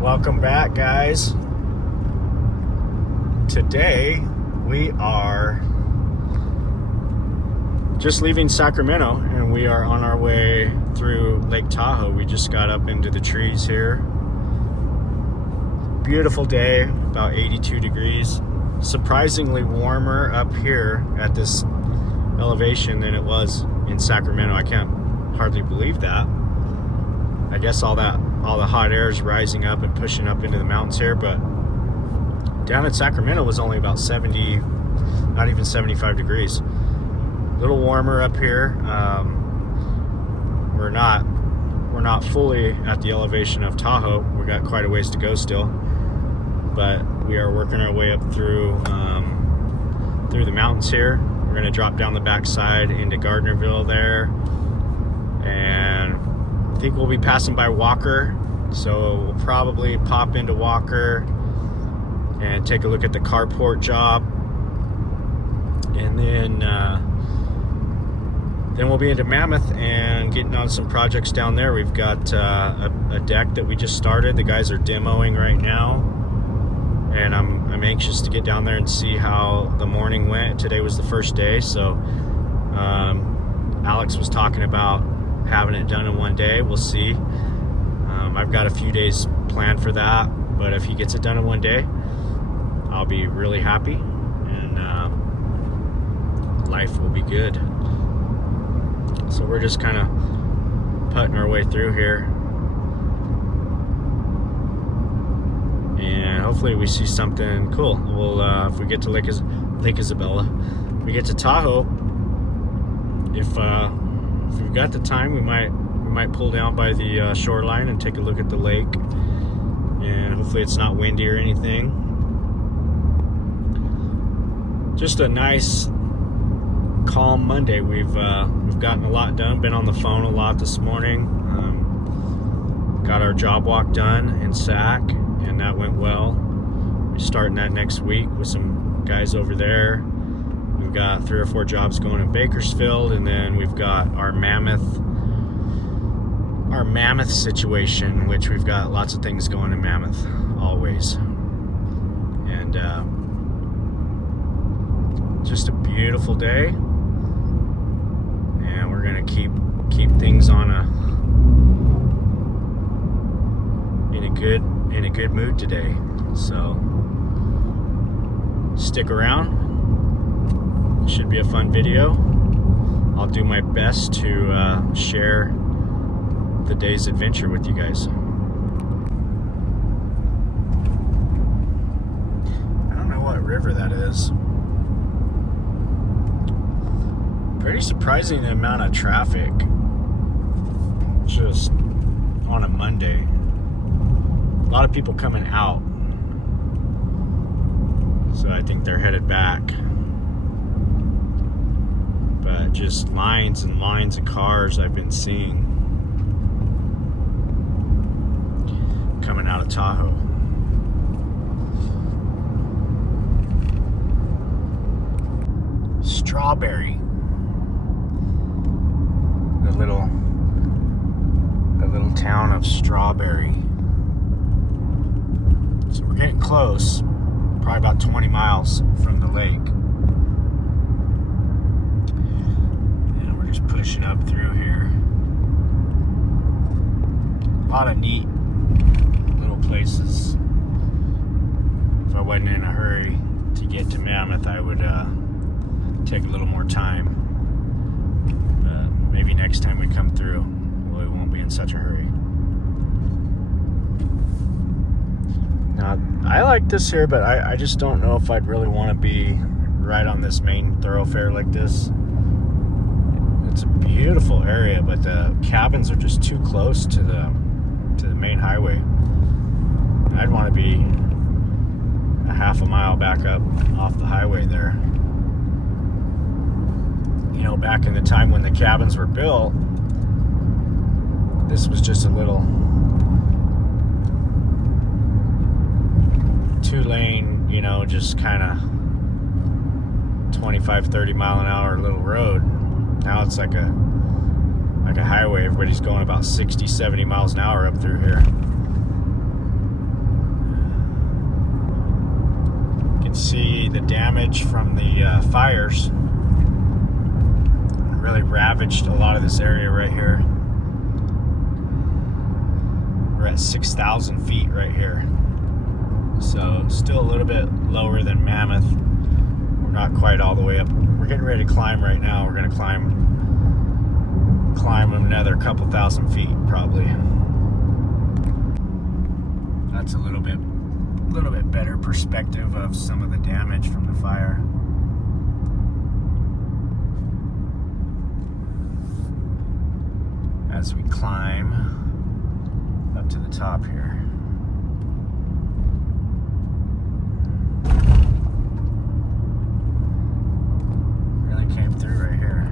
Welcome back, guys. Today we are just leaving Sacramento and we are on our way through Lake Tahoe. We just got up into the trees here. Beautiful day, about 82 degrees. Surprisingly warmer up here at this elevation than it was in Sacramento. I can't hardly believe that. I guess all the hot air is rising up and pushing up into the mountains here, but down in Sacramento was only about 70, not even 75 degrees. A little warmer up here. We're not fully at the elevation of Tahoe. We got quite a ways to go still, but we are working our way up through the mountains here. We're going to drop down the backside into Gardnerville there, and I think we'll be passing by Walker, so we'll probably pop into Walker and take a look at the carport job, and then we'll be into Mammoth and getting on some projects down there. We've got a deck that we just started. The guys are demoing right now, and I'm anxious to get down there and see how the morning went. Today was the first day, so Alex was talking about having it done in one day. We'll see. I've got a few days planned for that, but if he gets it done in one day, I'll be really happy, and life will be good. So we're just kind of putting our way through here, and hopefully we see something cool. We'll if we get to Lake Isabella, we get to Tahoe. If we've got the time, we might pull down by the shoreline and take a look at the lake, and hopefully it's not windy or anything. Just a nice calm Monday. We've gotten a lot done, been on the phone a lot this morning. Got our job walk done in Sac, and that went well. We're starting that next week with some guys over there. We've got 3 or 4 jobs going in Bakersfield, and then we've got our Mammoth situation, which we've got lots of things going in Mammoth always. And just a beautiful day, and we're gonna keep things on in a good mood today. So stick around. Should be a fun video. I'll do my best to share the day's adventure with you guys. I don't know what river that is. Pretty surprising the amount of traffic just on a Monday. A lot of people coming out, so I think they're headed back. But just lines and lines of cars I've been seeing coming out of Tahoe. Strawberry. The little town of Strawberry. So we're getting close, probably about 20 miles from the lake. And we're just pushing up through here. A lot of neat little places. If I wasn't in a hurry to get to Mammoth, I would take a little more time. Maybe next time we come through, we won't be in such a hurry. Now, I like this here, but I just don't know if I'd really want to be right on this main thoroughfare like this. It's a beautiful area, but the cabins are just too close to the main highway. I'd want to be a half a mile back up off the highway there. You know, back in the time when the cabins were built, this was just a little 2-lane, you know, just kind of 25, 30 mile an hour little road. Now it's like a highway. Everybody's going about 60, 70 miles an hour up through here. see the damage from the fires. Really ravaged a lot of this area right here. We're at 6,000 feet right here. So still a little bit lower than Mammoth. We're not quite all the way up. We're getting ready to climb right now. We're gonna climb another couple thousand feet probably. That's a little bit better perspective of some of the damage from the fire. As we climb up to the top here. Really came through right here.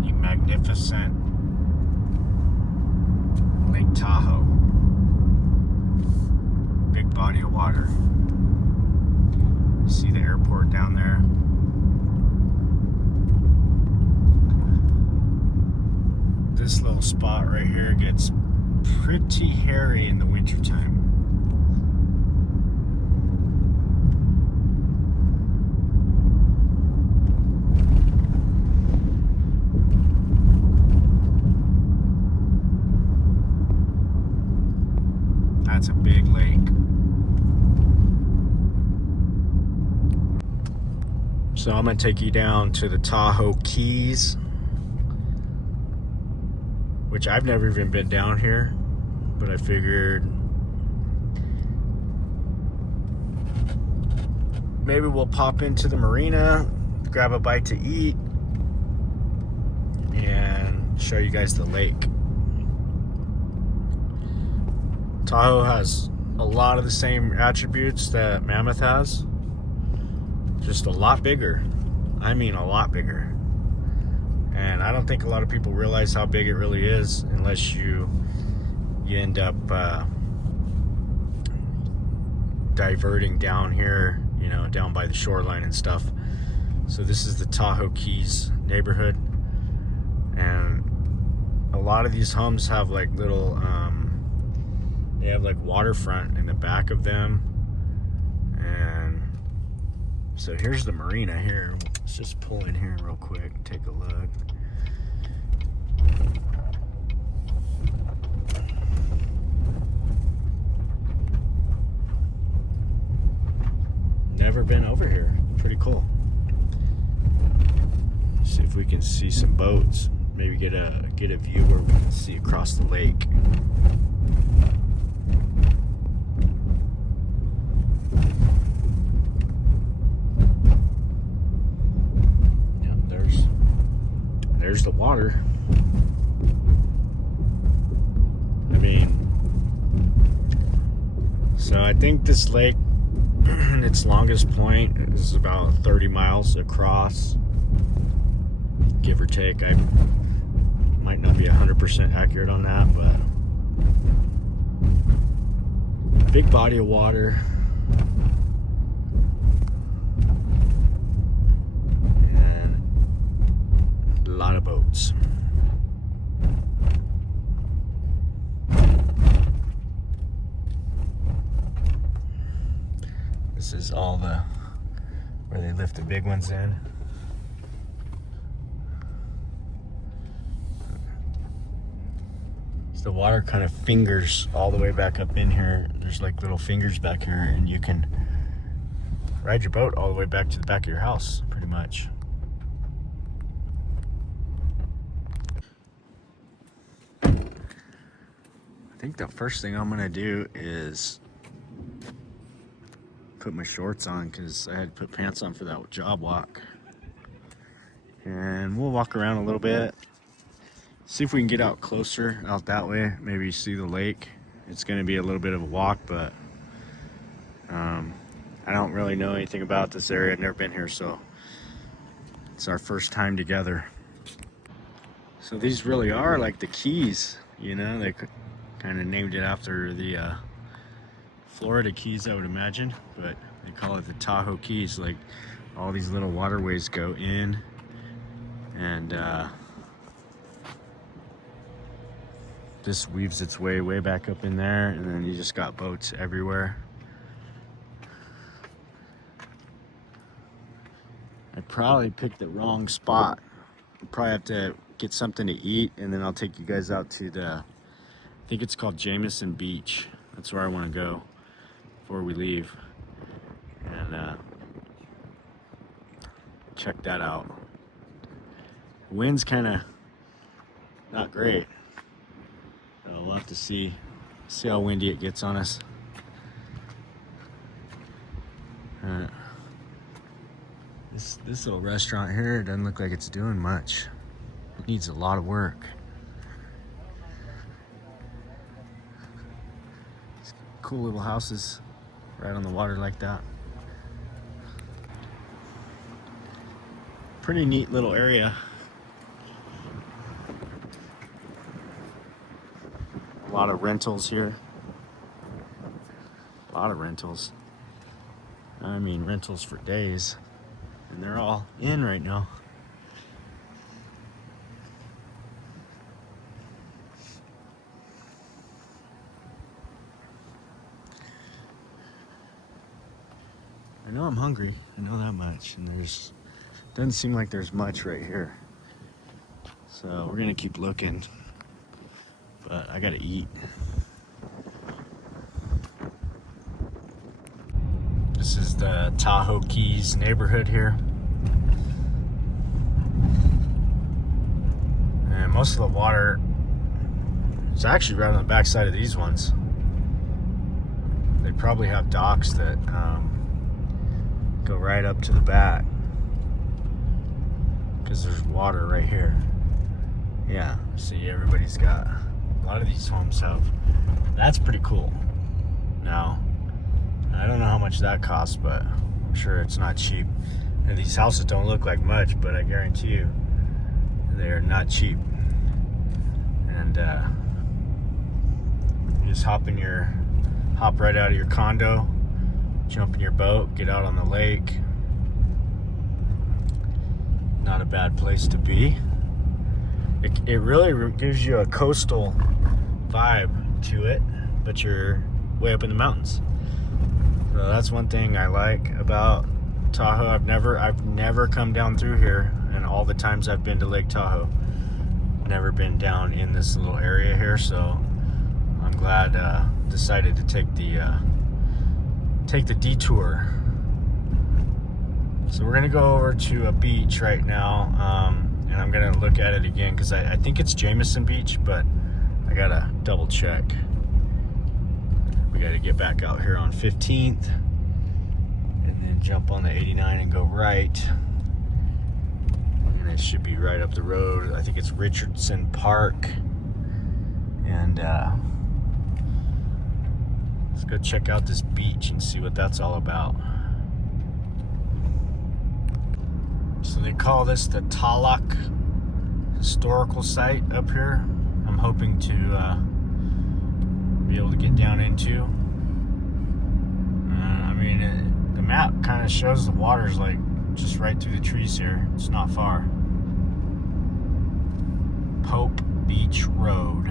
The magnificent Lake Tahoe. Big body of water. See the airport down there. This little spot right here gets pretty hairy in the wintertime. That's a big lake. So I'm gonna take you down to the Tahoe Keys, which I've never even been down here, but I figured maybe we'll pop into the marina, grab a bite to eat, and show you guys the lake. Tahoe has a lot of the same attributes that Mammoth has, just a lot bigger. I mean a lot bigger. And I don't think a lot of people realize how big it really is unless you end up diverting down here, you know, down by the shoreline and stuff. So this is the Tahoe Keys neighborhood, and a lot of these homes have like little they have like waterfront in the back of them. And so here's the marina here. Let's just pull in here real quick and take a look. Never been over here. Pretty cool. See if we can see some boats. Maybe get a view where we can see across the lake. There's the water. I mean, so I think this lake, its longest point is about 30 miles across, give or take. I might not be 100% accurate on that, but big body of water. A lot of boats. This is all where they lift the big ones in. So the water kind of fingers all the way back up in here. There's like little fingers back here, and you can ride your boat all the way back to the back of your house, pretty much. I think the first thing I'm gonna do is put my shorts on, because I had to put pants on for that job walk. And we'll walk around a little bit, see if we can get out closer out that way, maybe see the lake. It's gonna be a little bit of a walk, but I don't really know anything about this area. I've never been here, so It's our first time together. So these really are like the Keys, you know, they kind of named it after the Florida Keys, I would imagine, but they call it the Tahoe Keys. Like all these little waterways go in, and this weaves its way back up in there, and then you just got boats everywhere. I probably picked the wrong spot. I'll probably have to get something to eat, and then I'll take you guys out to the, I think it's called Jameson Beach. That's where I want to go before we leave, and check that out. The wind's kind of not great, so we'll have to see how windy it gets on us. This little restaurant here doesn't look like it's doing much. It needs a lot of work. Cool little houses right on the water like that. Pretty neat little area. A lot of rentals here. A lot of rentals. I mean, rentals for days. And they're all in right now. I know I'm hungry, I know that much, and doesn't seem like there's much right here. So we're gonna keep looking, but I gotta eat. This is the Tahoe Keys neighborhood here. And most of the water is actually right on the backside of these ones. They probably have docks that go right up to the back, because there's water right here. Yeah, see, everybody's got, a lot of these homes have, that's pretty cool. Now, I don't know how much that costs, but I'm sure it's not cheap. And these houses don't look like much, but I guarantee you they're not cheap. And you just hop right out of your condo, jump in your boat, get out on the lake. Not a bad place to be. It really gives you a coastal vibe to it, but you're way up in the mountains. So that's one thing I like about Tahoe. I've never come down through here, and all the times I've been to Lake Tahoe, never been down in this little area here. So I'm glad decided to take the detour. So we're gonna go over to a beach right now, and I'm gonna look at it again because I think it's Jameson Beach, but I gotta double check. We gotta get back out here on 15th and then jump on the 89 and go right, and it should be right up the road. I think it's Richardson Park, and let's go check out this beach and see what that's all about. So they call this the Tallac historical site up here. I'm hoping to be able to get down into. I mean, the map kind of shows the water's like just right through the trees here. It's not far. Pope Beach Road.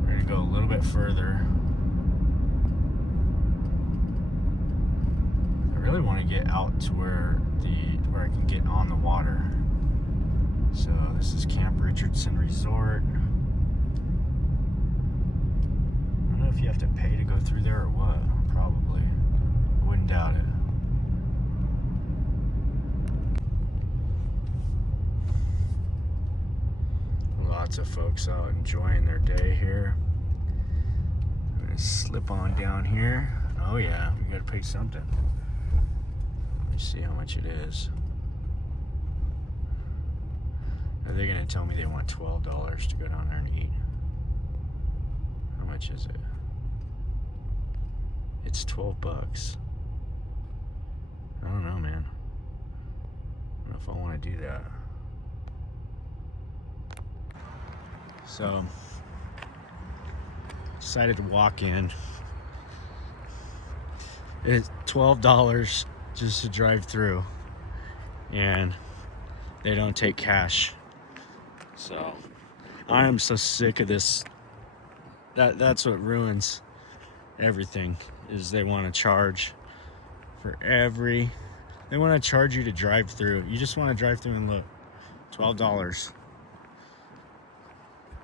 We're gonna go a little bit further. I really want to get out to where I can get on the water. So this is Camp Richardson Resort. I don't know if you have to pay to go through there or what. Probably. I wouldn't doubt it. Lots of folks out enjoying their day here. I'm gonna slip on down here. Oh yeah, we gotta pay something. Let me see how much it is. Are they gonna tell me they want $12 to go down there and eat? How much is it? It's $12. I don't know, man. if I want to do that. So, decided to walk in. It's $12 just to drive through, and they don't take cash. So, I am so sick of this. That's what ruins everything, is they want to charge for every. They want to charge you to drive through. You just want to drive through and look. $12.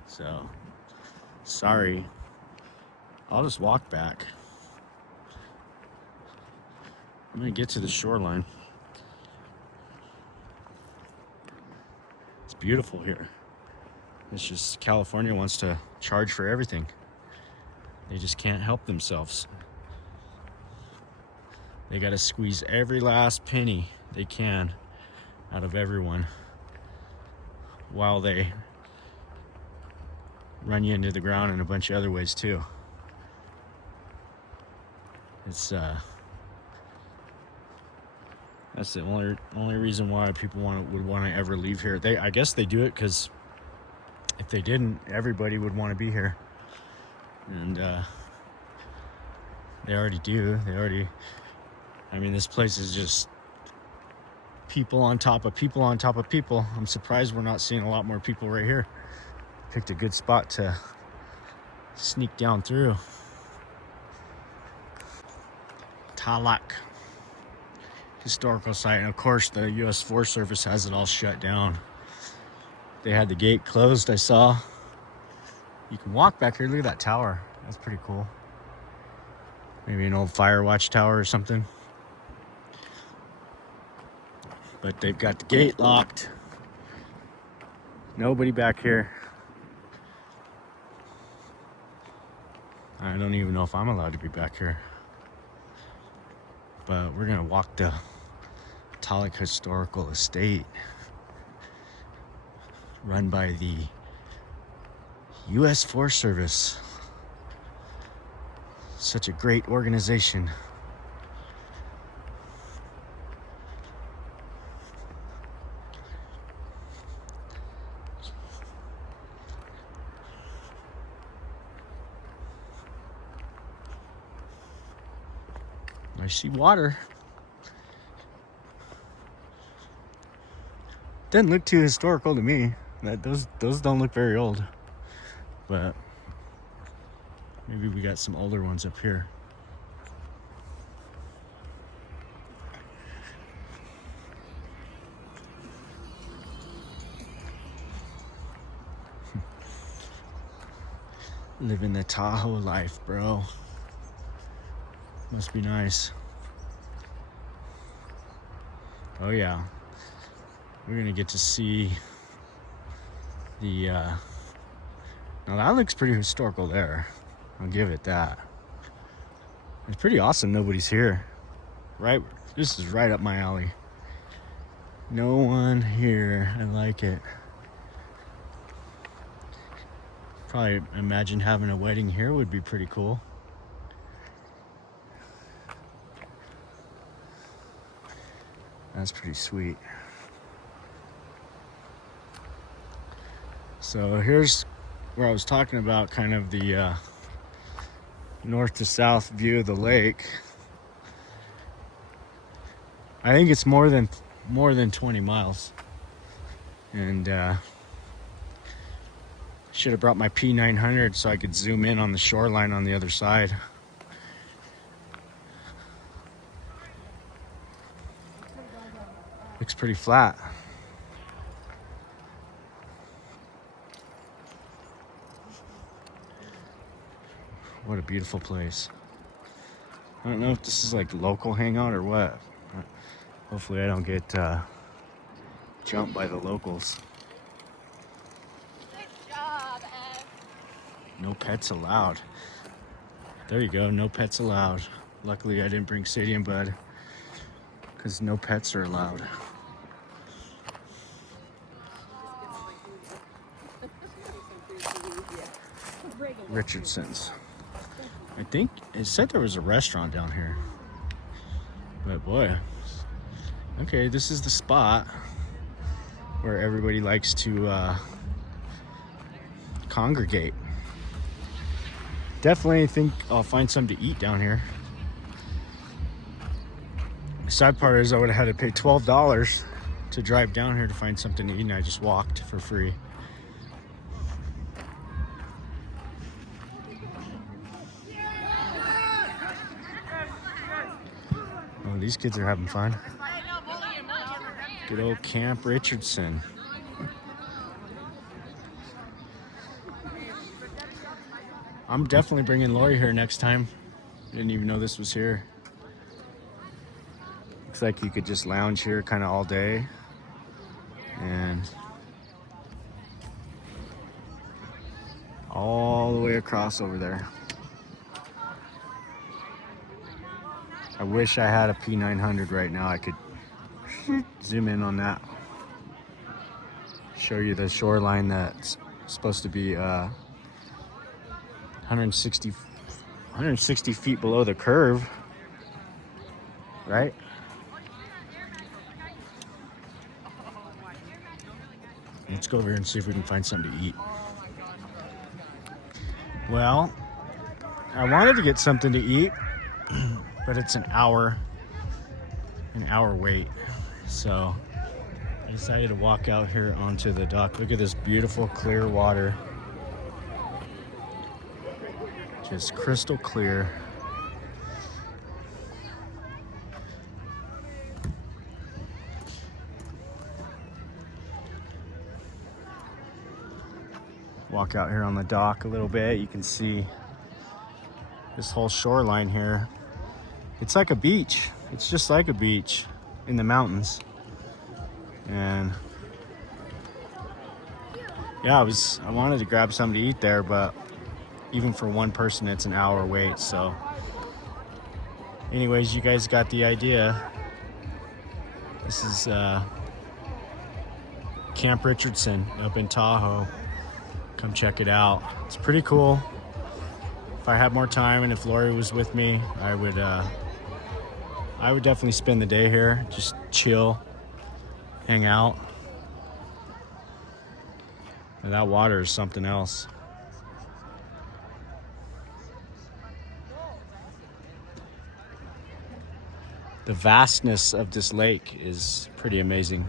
So, sorry. I'll just walk back. I'm gonna get to the shoreline. It's beautiful here. It's just California wants to charge for everything. They just can't help themselves. They gotta squeeze every last penny they can out of everyone while they run you into the ground in a bunch of other ways too. It's that's the only reason why people would want to ever leave here. I guess they do it because if they didn't, everybody would want to be here, and they already do. I mean, this place is just people on top of people on top of people. I'm surprised we're not seeing a lot more people right here. Picked a good spot to sneak down through. Tallac historical site, and of course the U.S. Forest Service has it all shut down. They had the gate closed, I saw. You can walk back here. Look at that tower. That's pretty cool. Maybe an old fire watch tower or something. But they've got the gate locked. Nobody back here. I don't even know if I'm allowed to be back here. But we're gonna walk the Tallac Historical Estate, run by the U.S. Forest Service. Such a great organization. I see water. Doesn't look too historical to me. Those don't look very old, but maybe we got some older ones up here. Living the Tahoe life, bro. Must be nice. Oh yeah, we're gonna get to see the now that looks pretty historical there. I'll give it that. It's pretty awesome nobody's here. Right, this is right up my alley. No one here. I like it. Probably imagine having a wedding here would be pretty cool. That's pretty sweet. So here's where I was talking about, kind of the north to south view of the lake. I think it's more than 20 miles. And should have brought my P900 so I could zoom in on the shoreline on the other side. Looks pretty flat. What a beautiful place. I don't know if this is like local hangout or what. Hopefully I don't get jumped by the locals. Good job, Ed. No pets allowed. There you go, no pets allowed. Luckily I didn't bring Sadie and Bud, because no pets are allowed. Richardson's. I think it said there was a restaurant down here. But boy. Okay, this is the spot. where everybody likes to congregate. Definitely think I'll find something to eat down here. The sad part is I would have had to pay $12 to drive down here to find something to eat, and I just walked for free. Oh, these kids are having fun. Good old Camp Richardson. I'm definitely bringing Lori here next time. Didn't even know this was here. Looks like you could just lounge here kind of all day. And all the way across over there. I wish I had a P900 right now. I could zoom in on that. Show you the shoreline that's supposed to be 160 feet below the curve, right? Let's go over here and see if we can find something to eat. Well, I wanted to get something to eat, but it's an hour wait. So I decided to walk out here onto the dock. Look at this beautiful clear water. Just crystal clear. Walk out here on the dock a little bit. You can see this whole shoreline here. It's like a beach. It's just like a beach in the mountains. And yeah, I wanted to grab something to eat there, but even for one person, it's an hour wait. So anyways, you guys got the idea. This is Camp Richardson up in Tahoe. Come check it out. It's pretty cool. If I had more time and if Lori was with me, I would definitely spend the day here. Just chill, hang out. And that water is something else. The vastness of this lake is pretty amazing.